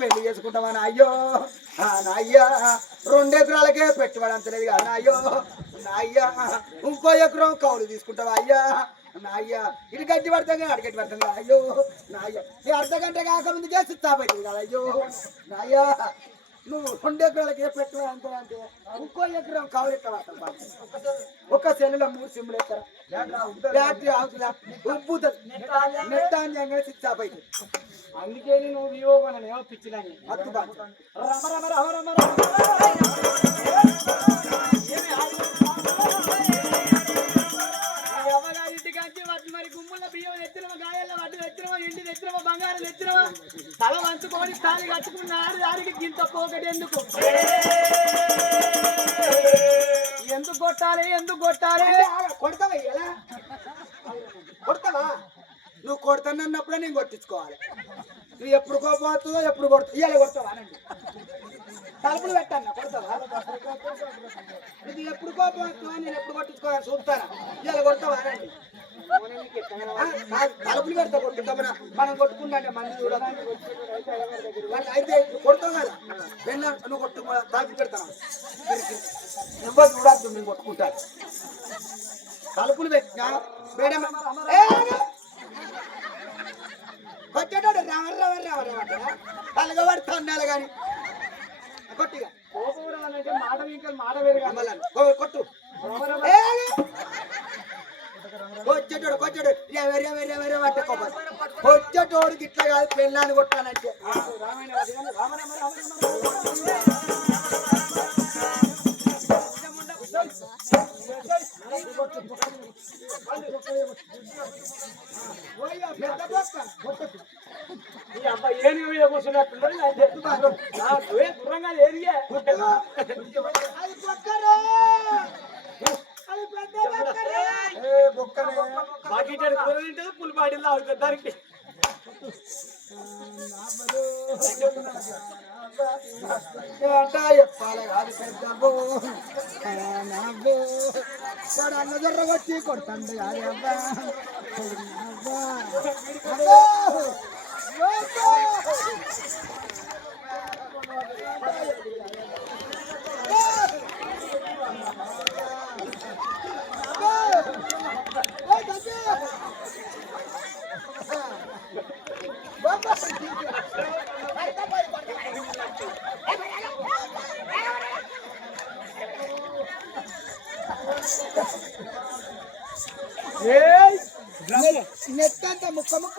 పెళ్లి చేసుకుంటావా నాయ్యో నాయ్యా 2 ఎకరాలకే పెట్టుబడి అంతలేదు కదా నాయ్యో నాయ్యా ఇంకో ఎకరం కౌలు తీసుకుంటావా అయ్యా నాయ్యా ఇది గడ్డి పడతాం కానీ అడిగట్టి పడతాం కదా అయ్యో నాయ్యా నీ అర్ధగంట కాకముందు చేసి తాపైతుంది కదా అయ్యో నాయ్యా నువ్వు 2 ఎకరాలకే పెట్టుబడి అంతే ఇంకో ఎకరం కౌలు ఎట్లా పడతాం ఒక సెల్లులో 3 సిమ్లు ఎత్తారా బ్యాటరీ ఆగుతుందా ఉబ్బుతుంది నెట్ ఆన్ చేయగానే స్విచ్ ఆఫ్ అవుతుంది అందుకే నువ్వు వివో కొనలేమో పిచ్చిలని అత్తు బాగా ఇంటికి వచ్చి వాటి మరి గుమ్ముల బియ్యం తెచ్చినవా గాయాల వాటి తెచ్చినవా ఇంటి తెచ్చినవా బంగారం తెచ్చినవా తల వంచుకొని తాళి కట్టుకున్నారు దానికి గింత పోకటి ఎందుకు ఎందుకు కొట్టాలి కొడతావా ఎలా కొడతావా నువ్వు కొడతానన్నప్పుడే నేను కొట్టించుకోవాలి నువ్వు ఎప్పుడు కోపం వస్తుందో ఎప్పుడు కొడతావు ఇవాళ కొడతావా అనండి తలుపులు పెట్టాను కొడతావా ఇది ఎప్పుడు కోపం వస్తుందో నేను ఎప్పుడు కొట్టించుకోవాలి చూస్తానా ఇవాళ కొడతావా అనండి తలుపులు పెడతా కొట్టుకుంటామన్నా మనం కొట్టుకుంటే మంది చూడాలి అయితే కొడతావు కదా వెళ్ళా నువ్వు కొట్టుకో తలుపులు పెడతాను ఎవరు చూడద్దు నేను కొట్టుకుంటాను తలుపులు పెట్టినా మేడం కొట్టేటోడు రావరా తలగబడి తన్నాలి కానీ కొట్టిగా మాట మాట వేరు కొట్టు కొచ్చేటోడు వేరే పట్టే కొచ్చేటోడు గిట్లా కాదు పెళ్ళాన్ని కొట్టానంటే ఏనుగు కూర్చున్నట్టున్నారు దూరంగా ఏరియా పులిపాటిలో అవుతుంది దానికి చెప్పాలి కాదు పెద్దబ్బు అన్న జొర్ర వచ్చి కొడుతుంది కాదు అబ్బా నెట్ అంతా ముక్క ముక్క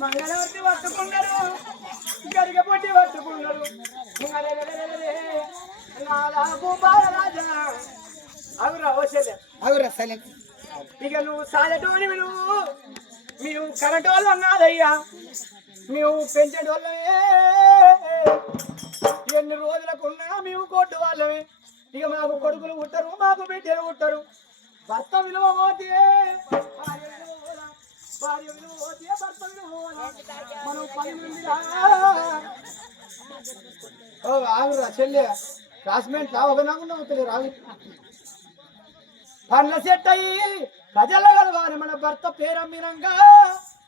మంగళవతి పట్టుకున్నారు గరిగ పొట్టి పట్టుకున్నారు రాజా అవురా సైలెంట్ ఇక నువ్వు సాలటోని మేము కరెంట్ వాళ్ళం కాదయ్యా మేము పెంచేటోళ్ళమే ఎన్ని రోజులకున్నా మేము కొట్టు వాళ్ళమే ఇక మాకు కొడుకులు పుట్టరు మాకు బిడ్డలు పుట్టరు భర్త విలువ పోతే భార్య విలువ పోతే భర్త విలువ మనం 10 మంది ఆగురా చెల్లె క్లాస్మేట్ రా ఒక నాకు నవ్వుతుంది రాదు పండ్ల సెట్ అయ్యి ప్రజల కలవాలి మన భర్త పేరమ్మినంగా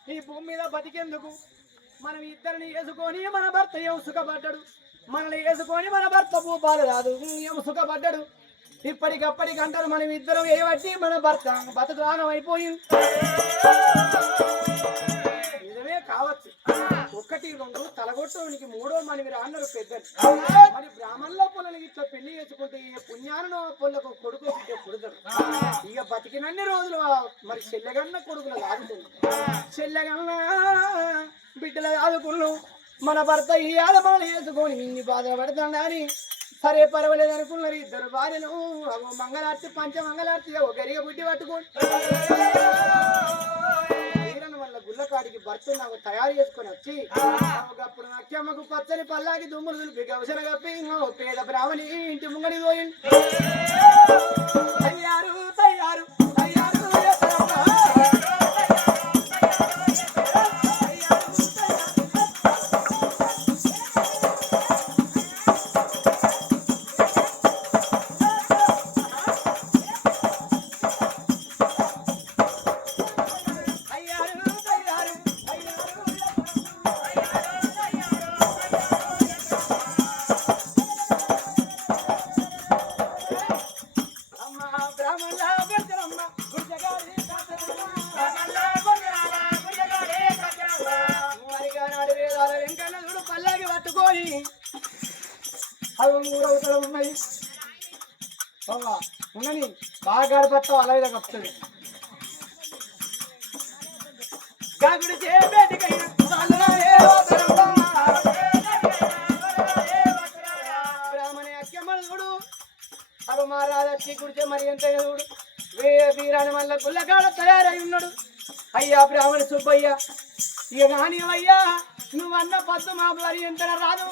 ఈ భూమి మీద బతికేందుకు మనం ఇద్దరిని వేసుకొని మన భర్త ఏం సుఖపడ్డాడు మనల్ని వేసుకొని మన భర్త భూపాలు రాదు ఏం సుఖపడ్డాడు ఇప్పటికప్పటికంటారు మనం ఇద్దరం ఏవట్టి మన భర్త బతుకురానం అయిపోయింది నిజమే కావచ్చు 1 2 తలగొట్టడానికి 3వ మనవిరా అన్నారు పెద్దలు మరి బ్రాహ్మణుల పొలని ఇట్లా పెళ్లి చేసుకుంటే పుణ్యాలను పొలకు కొడుకు పుడతాడు ఇక బతికినన్ని రోజులు మరి చెల్లెగన్న కొడుకులు ఆదుకుంది చెల్లెగన్న బిడ్డలు ఆదుకున్నాం మన భర్త ఈ ఆదమాలు వేసుకొని ఇన్ని బాధలు పడతాడని సరే పర్వాలేదు అనుకున్నారు ఇద్దరు భార్యను మంగళార్తి పంచమంగళార్తి ఒకరిగా బుడ్డి పట్టుకోండి వల్ల గుళ్ళకాడికి భర్త నాకు తయారు చేసుకొని వచ్చి అప్పుడు అక్కమ్మకు పచ్చని పల్లాకి దుమ్ములు దులిపి గవసన కప్పి పేద బ్రాహ్మణి ఇంటి ముంగడి పోయింది తయారు తయారు బ్రాహ్మణ బొచ్చరమ్మ గుడిసెగాడి మరిగానాడు వేదాల వెంకన్న చూడు పల్లాకి పట్టుకొని అవి మూడవతలు ఉన్నాయి ఉన్నని బాగా గడపత్తావు అలా కప్పుతుంది గాగుడి చేపేటికైనా బ్రాహ్మణ అక్కమ్మలు చూడు అవి మా రాజచ్చి గుడిచే మరి ఎంతైనా చూడు వీరాని వల్ల గుల్లగాడ తయారై ఉన్నాడు అయ్యా బ్రాహ్మణ సుబ్బయ్య ఇక కానివయ్యా నువ్వు అన్న పద్దు మా మరి ఎంత రాదు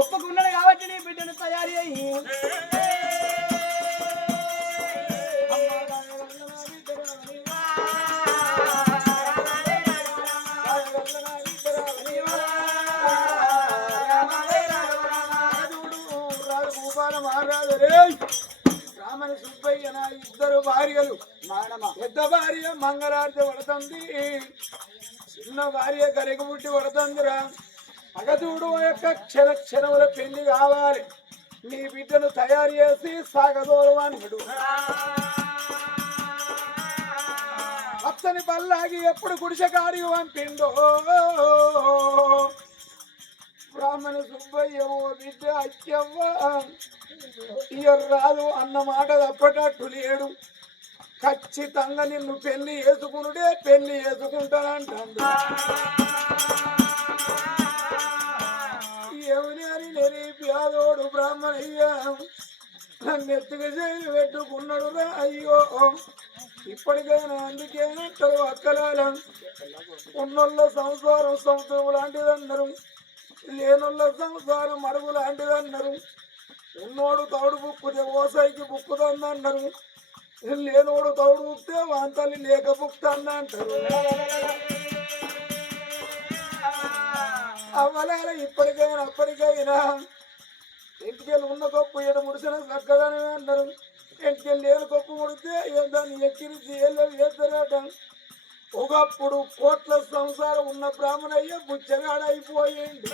ఒప్పుకున్నాడు కాబట్టి నీ బిడ్డను తయారు అయ్యి రామని సుబ్బయ్య నా ఇద్దరు భార్యలు పెద్ద భార్య మంగళార్తి పడుతుంది చిన్న భార్య గరిక పుట్టి పడుతుందిరా మగదూడు యొక్క క్షణముల పెళ్లి కావాలి నీ బిడ్డను తయారు చేసి సాగదోలవానుడు అత్తని పల్లాగి ఎప్పుడు గుడిసెకాడికి పంపిండో బ్రాహ్మణ సుబ్బయ్య ఓ బిడ్డ అచ్చవ్వ రాదు అన్న మాట తప్పటట్టు లేడు ఖచ్చితంగా నిన్ను పెళ్లి చేసుకునుడే పెళ్లి చేసుకుంటానంటాడు ఎవరి అని నేను ప్యాదోడు బ్రాహ్మణయ్య నన్ను ఎత్తుగా చేయి పెట్టుకున్నాడు రా అయ్యో ఇప్పటికైనా అందుకేనంటారు అక్కలాల ఉన్నోళ్ళ సంసారం సంవత్సరం లాంటిదన్నారు లేనోళ్ళ సంసారం అడుగు లాంటిదన్నారు ఉన్నోడు తౌడు బుక్కుతే ఓసైకి బుక్కుతుందన్నారు లేనోడు తౌడు బుక్తే వాంతల్లి లేక బుక్తంద అంటారు అవ్వలేల ఇప్పటికైనా అప్పటికైనా ఇంటికెళ్ళి ఉన్న గొప్ప ఈడ ముడిసిన చక్కదని అన్నారు ఇంటికెళ్ళి లేని గొప్ప ముడితే దాన్ని ఎక్కిరించి ఏదరాట ఒకప్పుడు కోట్ల సంసారం ఉన్న బ్రాహ్మణయ్య బుచ్చగాడ అయిపోయింది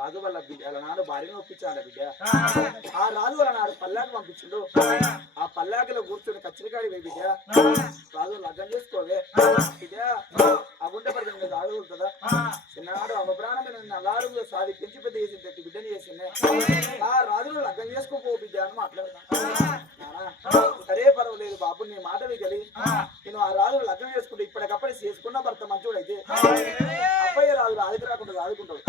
రాజు వాళ్ళ నాడు భార్యను ఒప్పించాడు బిడ్డ ఆ రాజు వాళ్ళ నాడు పల్లాకి పంపించిండు ఆ పల్లాకిలో కూర్చొని కచ్చరికాడి పోయి బిడ్డ రాజు లగ్గం చేసుకోవే బిడ్డ ఆ గుంటె పడిన రాజుతుందా చిన్ననాడు అమ్మ ప్రాణం అలారు సాది పెంచి పెద్ద చేసి బిడ్డని చేసిందే ఆ రాజును లగ్గం చేసుకోపో బిడ్డ అని మాట్లాడుతున్నా సరే పర్వాలేదు బాబు నీ మాట విగలి నేను ఆ రాజును లగ్గం చేసుకుంటే ఇప్పటికప్పుడు చేసుకున్న భర్త మంచోడైతే అబ్బాయి రాజు రాజుకి రాకుండా రాదుకుంటాడు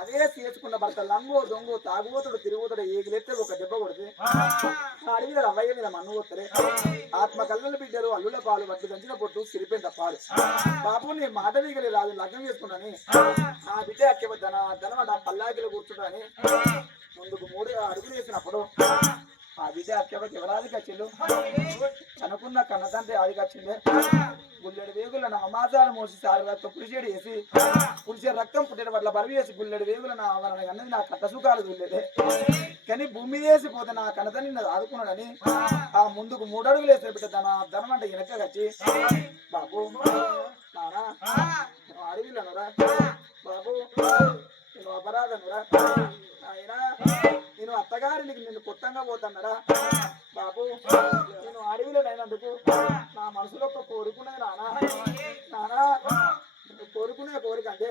అదే చేసుకున్న భర్త లంగో దొంగో తాగుబోతుడు తిరుగుతాడు ఏగిలెత్తే ఒక దెబ్బ కొడితే అడిగిన అవ్వయ్య మీద మన్ను పోతారే ఆత్మ కళ్ళలు బిడ్డరు అల్లుల పాలు వడ్డు దంచిన పొట్టు సిరిపోయిన తప్పాలి బాబు నీ మాట విగలి రాజు లగ్గం చేసుకున్నాని ఆ బిడ్డ అక్కే ధనం ఆ పల్లాకిలో కూర్చుంటాని ముందుకు 3 అడుగులు వేసినప్పుడు ఆ బిడ్డ అక్కకి ఎవరాదికి వచ్చిండు అనుకున్న కన్నతండ్రి ఆదికి వచ్చిందే గుల్లెడు వేగుల నా అమాసాలు మోసి సారు రక్తం పులిచేడు వేసి పులిచే రక్తం పుట్టిన పట్ల బరువు వేసి గుల్లెడు వేగుల నా అన్నది నా కట్ట సుఖాలు గుల్లేదే కానీ భూమి వేసి పోతే నా కన్నతండ్రి నన్ను ఆదుకున్నాడని ఆ ముందుకు 3 అడుగులు వేసే బిడ్డ ధనం అంటే వెనక వచ్చి బాబు నానా అడవిలనురా బాబు నేను అపరాధనురా ఆయన నేను అత్తగారికి నిన్ను కొత్తగా పోతానరా బాబు నేను అడవిలో అయినందుకు నా మనసులో ఒక కోరుకునేది నానా నువ్వు కోరుకునే కోరిక అంటే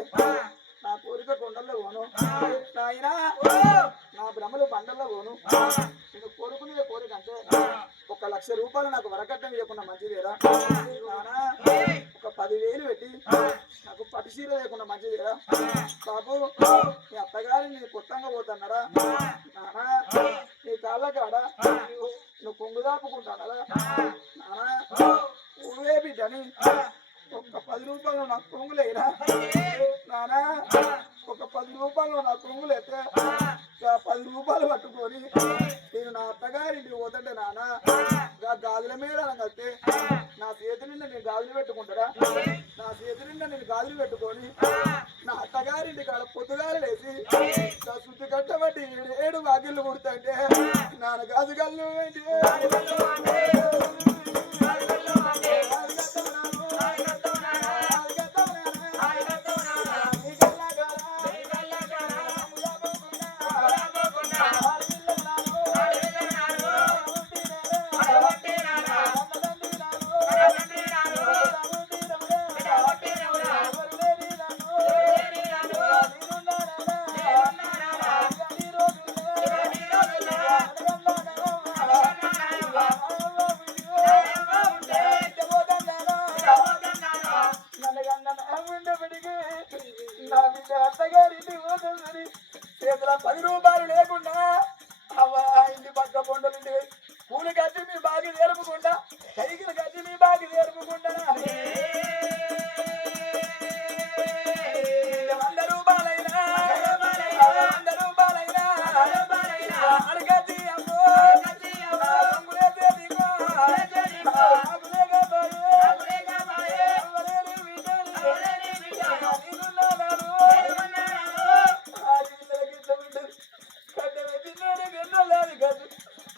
నా కోరిక కొండల్లో పోను నాయనా నా భ్రమలు బండల్లో పోను నేను కోరుకునే కోరిక అంటే 1 లక్ష రూపాయలు నాకు వరకట్నం ఇవ్వకుండా మంచిదేరా నానా ఒక 10,000 పెట్టి నాకు పట్టు చీర లేకుండా మంచిదేరా బాబు నీ అత్తగారి నీ కొత్తగా పోతున్నారా నానా నీ కాళ్ళ కాడ నువ్వు కొంగు దాపుకుంటానరా నానా ఊరే బిడ్డని ఒక 10 రూపాయలు నాకు కొంగులేరా నానా ఒక 10 రూపాయలు నా కొంగులైతే 10 రూపాయలు పట్టుకొని నేను నా అత్తగారింటికి పోతుంటే నానా గాజుల మీద కలిస్తే నా చేతి నిండా నేను గాజులు పెట్టుకుంటారా నా చేతి నిండా నేను గాజులు పెట్టుకొని నా అత్తగారింటి కాడ పొద్దుగాలు వేసి నా శుద్ధి కట్టబట్టి 7 వాకిళ్ళు కుడుతుంటే నాన్న గాజు కళ్ళు ఏంటి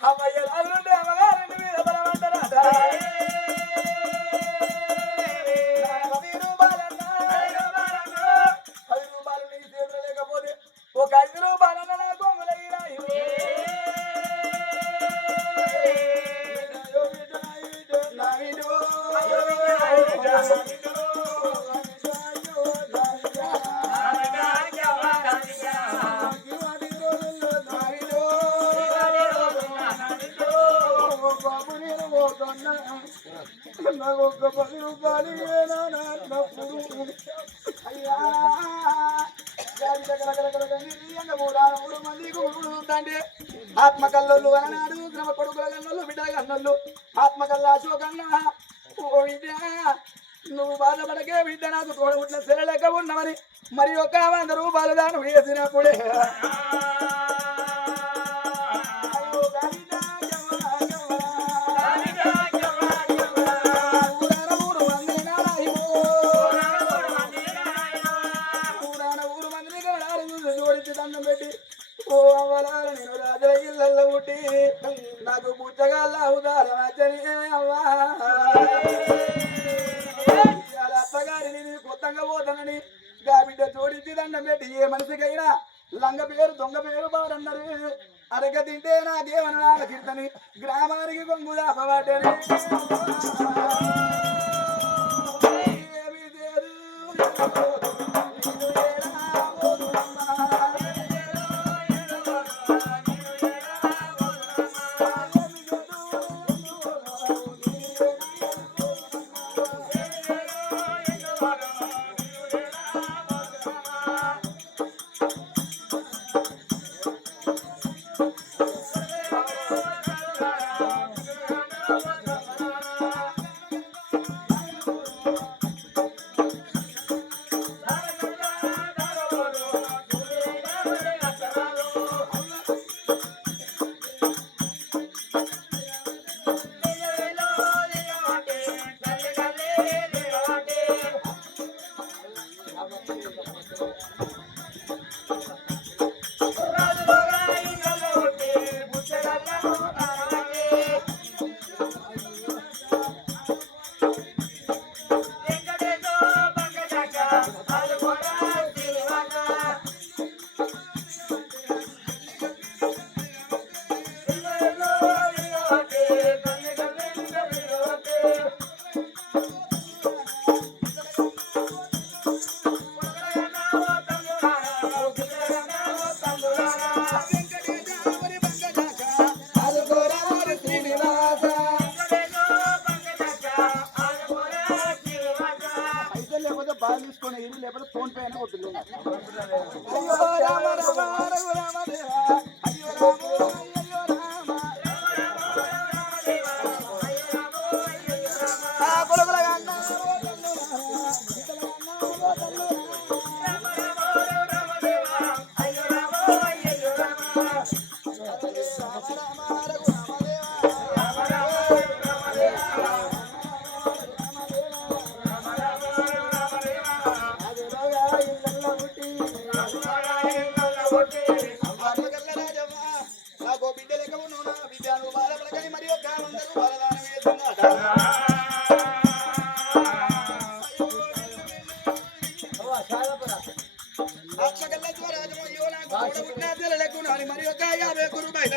అమ్మయ్య రాజులుంటే అమ్మగారి మీద బలమంటారా ఒక 5 రూపాయలన్న నా కొంగులయ్యా నాకు ఒక్క 10 రూపాయలు ఆత్మకల్లోళ్ళు అననాడు గ్రమ కొడుకుల కన్నోళ్ళు బిడ్డల కన్నోళ్ళు ఆత్మకల్లా అశోకన్నా ఓ విద్య నువ్వు బాధపడకే బిడ్డ నాకు తోడబుట్టిన సెలలేక ఉన్నామని మరి ఒక 100 రూపాయలు దాన్ని వేసినప్పుడే దండం పెట్టి ఓ అవ్వలాల నేను రాజుల ఇళ్ళల్లో పుట్టి నాకు పుచ్చగాళ్ళ ఉదాహరణ అవ్వా అత్తగారిని నేను కొత్తగా పోతానని గా బిడ్డ జోడించి దండం పెట్టి ఏ మనిషికైనా లంగ పేరు దొంగ పేరు బారన్నారు అరగ తింటే నాకేమన్నా కీర్తని గ్రామానికి కొంగు దాపబడ్డని ఏమి తేరు బాగా తీసుకుని ఇల్లు లేకపోతే ఫోన్ పే అయినా కొట్టింది అయ్యో రామ రామ రఘు రామ దేవా అయ్యో రామ అయ్యో రామ ఆ కొడుకుల అన్న మరి ఒక 50 రూపాయలు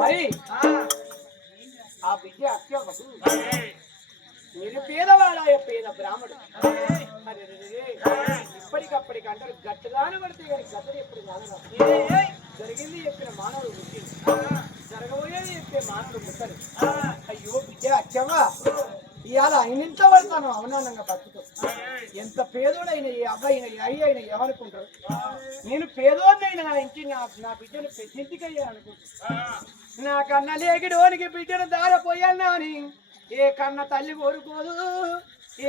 మరి ఆ బిడ్డ అత్యవకు మీరు పేదవాడాయ పేద బ్రాహ్మడు ఇప్పటికప్పటికి అంటారు గట్టుగానే పడితే కానీ గతలు ఎప్పుడు కాదు జరిగింది చెప్పిన మానవుడు జరగబోయేది చెప్పే మాటలు ముట్టలు. అయ్యో బిడ్డ అచ్చవ్వా, ఇవాళ అయినంత పడతాను అవనానంగా బతుకుతావు. ఎంత పేదోడైనా ఏ అబ్బాయి అయినా ఏ అయ్యి అయినా ఏమనుకుంటారు? నేను పేదోడినైనా నా ఇంటి నా బిడ్డను పెద్దింటికి అయ్యానుకుంటా. నా కన్న లేకిడోనికి బిడ్డను దారపోయాను అని ఏ కన్న తల్లి కోరుకోదు,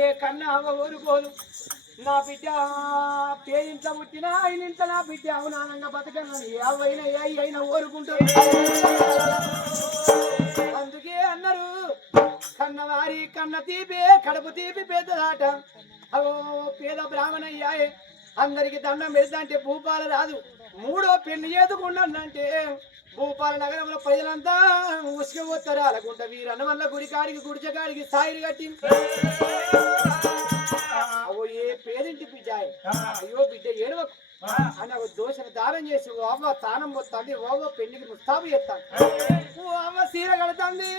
ఏ కన్న అవ్వ కోరుకోదు. నా బిడ్డ పేరింట్లో పుట్టినా అయినంత నా బిడ్డ అవునానంగా బతకన్నా ఏ అవ్వైనా ఏ అయ్యి అయినా కోరుకుంటారు. అందుకే అన్నారు కన్నవారి కన్న తీపి కడుపు తీపి పెద్దదాట. అవో పేద బ్రాహ్మణయ్యాయే అందరికి దండం పెడతాంటే భూపాల రాదు మూడో పెళ్లి చేసుకున్నానంటే భూపాల నగరంలో ప్రజలంతా ఉసుకపోతారు. అలాగుంట వీరన్న వల్ల గుడి కాడికి గుడిచకాడికి సాయిలు కట్టి అవో ఏ పేరింటి బిడ్డ అయ్యో బిడ్డ ఏడవకు అని ఒక దోషను దానం చేసి ఓ అవ్వ తానం పోతాంది, ఓ అవ్వ పెళ్లికి ముస్తాబు చేస్తాను, ఓ అవ్వ సీర కడుతుంది,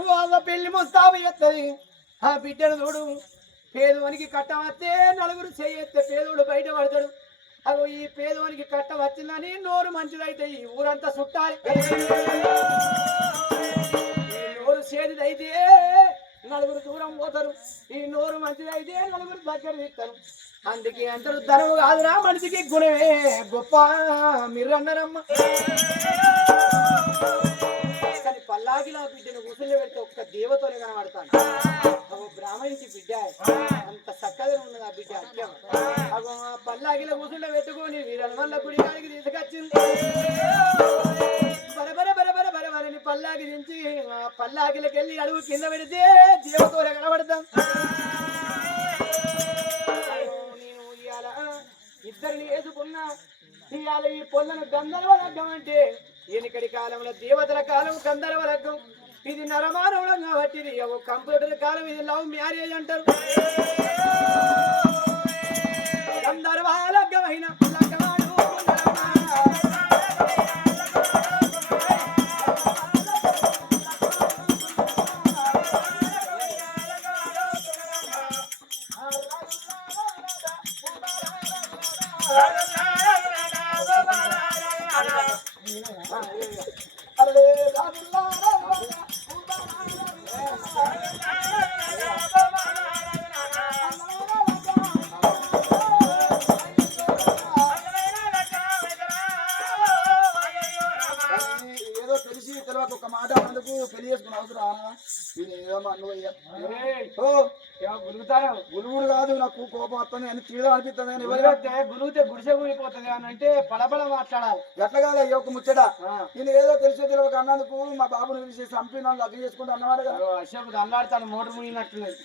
ఓ అవ్వ పెళ్లి ముస్తాబు చేస్తుంది. ఆ బిడ్డను చూడు పేదవానికి కట్ట వస్తే నలుగురు చేయెత్తే పేదోడు బయట పడతాడు. అగో ఈ పేదవానికి కట్ట వచ్చిందని నోరు మంచిదైతే ఈ ఊరంతా చుట్టాలి, ఈ నోరు చేదిదైతే నలుగురు దూరం పోతారు, ఈ నోరు మంచిదైతే నలుగురు దగ్గర తీస్తారు. అందుకే అంటారు ధనము కాదురా మనిషికి గుణమే గొప్ప మీరు అన్నారమ్మ. కానీ పల్లాగిలా బిడ్డను కూతుళ్ళు పెడితే ఒక్క దేవతోనే కనబడతాను. అగో బ్రాహ్మణించి బిడ్డ అంత చక్కగా ఉన్నది ఆ బిడ్డ అత్యం. అగో పల్లాగిల కూతుళ్ళ పెట్టుకొని వీరల వల్ల గుడి కాడికి తీసుకొచ్చింది. బరబర బరబర బరబరని పల్లాకి దించి ఆ పల్లాకిలకి వెళ్ళి అడుగు కింద పెడితే దేవతోనే కనబడతాం. ఇద్దరిని వేసుకున్నా ఇవాళ ఈ పొలను గంధర్వ లగ్గం అంటే ఎనికడి కాలంలో దేవతల కాలం గంధర్వ లగ్గం, ఇది నరమానవులం కాబట్టి ఇది కంప్యూటర్ కాలం, ఇది లవ్ మ్యారేజ్ అంటారు. గంధర్వ లగ్గం అయిన లగ్గమాడు ఏదో తెలిసి తెలియక ఒక మాట అందుకు పెళ్లి చేసుకుని అవసరం ఏమో అన్నయ్య గురుగుతారా? గురువుడు కాదు, నాకు కోపం వస్తుంది అని తీయడం అనిపిస్తుంది అని ఎవరైతే గురువుతే గుడిసె కూలిపోతుంది అని అంటే పడబడ మాట్లాడాలి. ఎట్లా కాదు అయ్యో ఒక ముచ్చట. నేను ఏదో తెలిసి తెలియక అన్నందుకు మా బాబుని పిలిచి చంపిన లగ్గు చేసుకుంటూ అన్నమాట కదా. అశోక్ అల్లాడుతాను మోటార్ మునిగినట్లున్నది.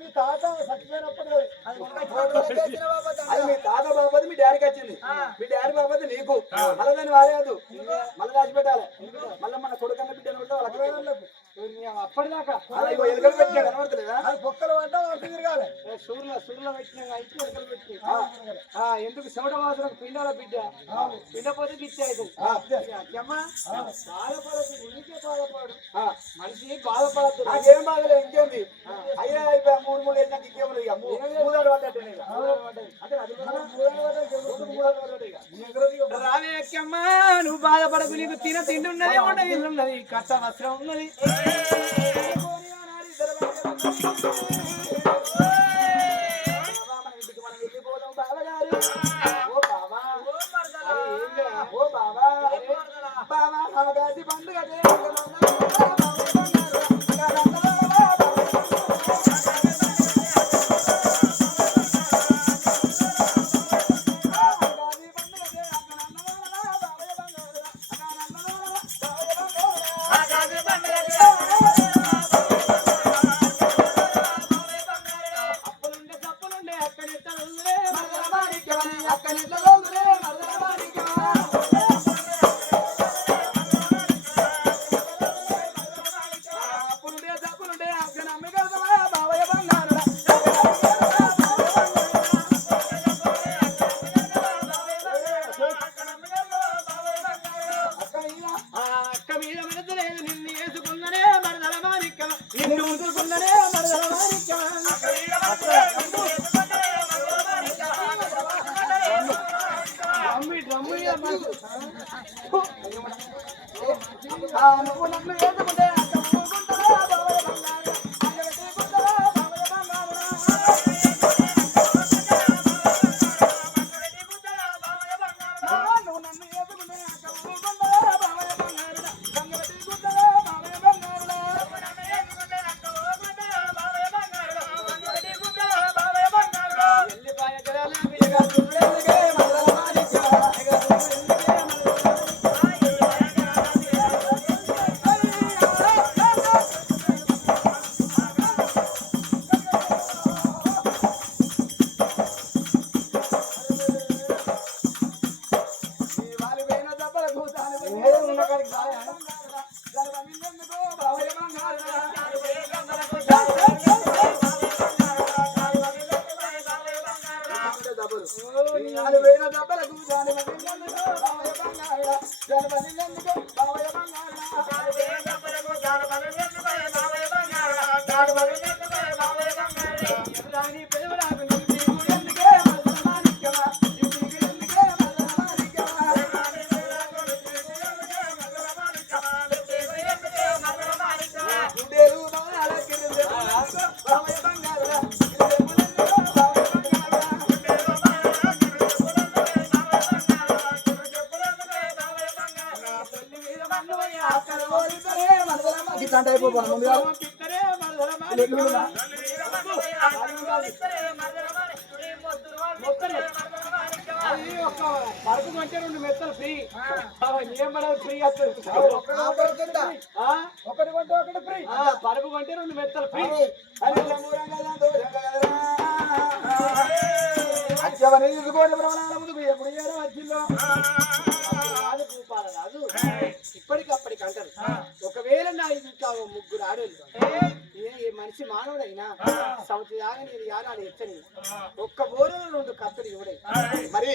మీ తాత చచ్చిపోయినప్పుడు అది మీ తాత బాబది మీ డాడీకి వచ్చింది, మీ డాడీ బాబది నీకు. మళ్ళీ దాన్ని వాడేయద్దు, మళ్ళీ రాసి పెట్టాలి. మళ్ళీ మన కొడుకన్న బిడ్డను కూడా వాళ్ళకి అప్పటిదాకా ఎలుకలు పెట్టినా కనబడతలేదా? అది పొక్కలు పడ్డా తిరగాలి. సూర్లో పెట్టినా ఇచ్చి వెనకలు పెట్టి ఎందుకు చెమట మాత్రం పిండాల బిడ్డ పిండపోతే గిచ్చి అవుతుంది అమ్మా బాధపడదు ఉనికి బాధపడు మనిషి బాధపడద్దు నాకేం బాధలేదు ఇంకేంది అయ్యా అయిపోయా 3 వేసినాక ఇంకేమో ఇక 3 పడ్డట్టు అంటే అది రావే అక్కమ్మా నువ్వు బాధపడకు నీకు తిండి ఉన్నది వంట ఇల్లు ఉన్నది కట్ట వస్త్రం ఉన్నది పరుపు కొంటే 2 మెత్తలు ఫ్రీ ఏం పడదు ఫ్రీ ఒకటి కొంటే ఒకటి ఫ్రీ పరుపు కొంటే 2 మెత్తలు ఫ్రీ రాదు ఇప్పటికప్పటికి అంటారు ఒకవేళ నా ఇంకా 3 ఆడోళ్ళు ఏ మనిషి మానవుడైనా సౌతి దాగా నేను యారాలు ఎచ్చని ఒక్క బోరులో 2 కత్తులు ఇవ్వడే మరి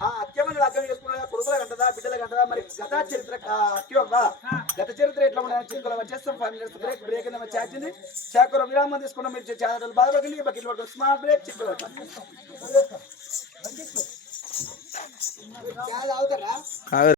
ఆ అత్యమని అర్థం చేసుకున్నా కొడుకుల గంటదా బిడ్డల గంటదా మరి గత చరిత్ర అత్యవ్వా గత చరిత్ర ఎట్లా ఉన్నాయని చిక్కులు వచ్చేస్తాం 5 minutes బ్రేక్ బ్రేక్ ఏమో చాచింది చాకర విరామం తీసుకున్నాం మీరు ఛానల్ బాధపడి బకెట్ పట్టుకుని స్మార్ట్ బ్రేక్ చిక్కులు అవుతారా